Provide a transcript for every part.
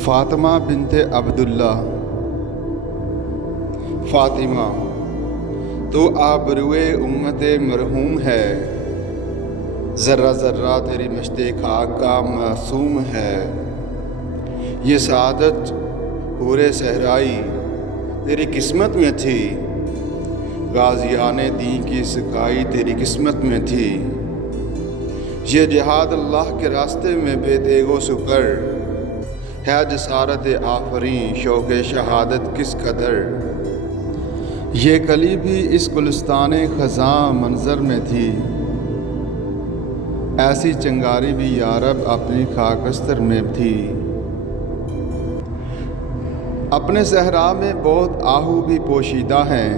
फ़ातिमा बिनते अब्दुल्ला। फ़ातिमा तो आबरूए उम्मते मरहूम है, ज़र्रा ज़र्रा तेरी मश्ते खाक का मासूम है। ये सआदत पूरे सहराई तेरी किस्मत में थी, गाज़ियाने दी की सिकाई तेरी किस्मत में थी। ये जिहाद अल्लाह के रास्ते में बेतेगो सुपर है, जसारत आफरी शौक़ शहादत किस कदर। ये कली भी इस गुलिस्तान ख़ज़ां मंज़र में थी, ऐसी चिंगारी भी यारब अपनी खाकस्तर में थी। अपने सहरा में बहुत आहू भी पोशीदा हैं,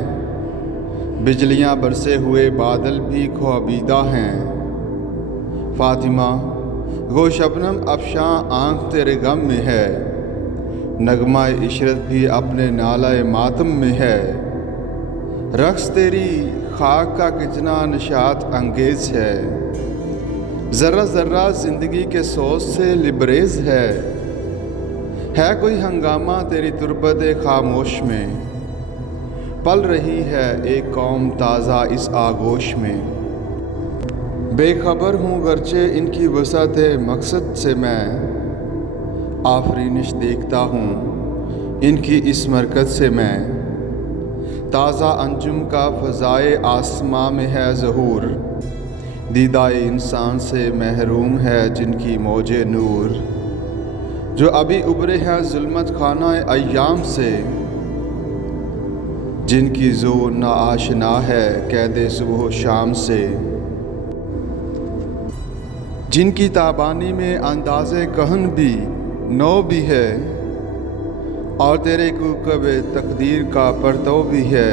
बिजलियाँ बरसे हुए बादल भी ख्वाबीदा हैं। फ़ातिमा गो शबनम अफशां आँख तेरे गम में है, नगमा इशरत भी अपने नालाए मातम में है। रक्स तेरी खाक का कितना निशात अंगेज है, ज़र्रा ज़र्रा ज़िंदगी के सोच से लिबरेज है। कोई हंगामा तेरी तुरबत खामोश में, पल रही है एक कौम ताज़ा इस आगोश में। बेखबर हूँ गरचे इनकी वसअत मकसद से मैं, आफरीनिश देखता हूँ इनकी इस मरकज़ से मैं। ताज़ा अंजुम का फ़ज़ाए आसमां में है ज़हूर, दीदाए इंसान से महरूम है जिनकी मौजे नूर। जो अभी उभरे हैं ज़ुल्मत खाना अय्याम से, जिनकी ज़ो नाआशना है कैदे सुबह शाम से। जिनकी ताबानी में अंदाज़े कहन भी नौ भी है, और तेरे कूकब तकदीर का परतव भी है।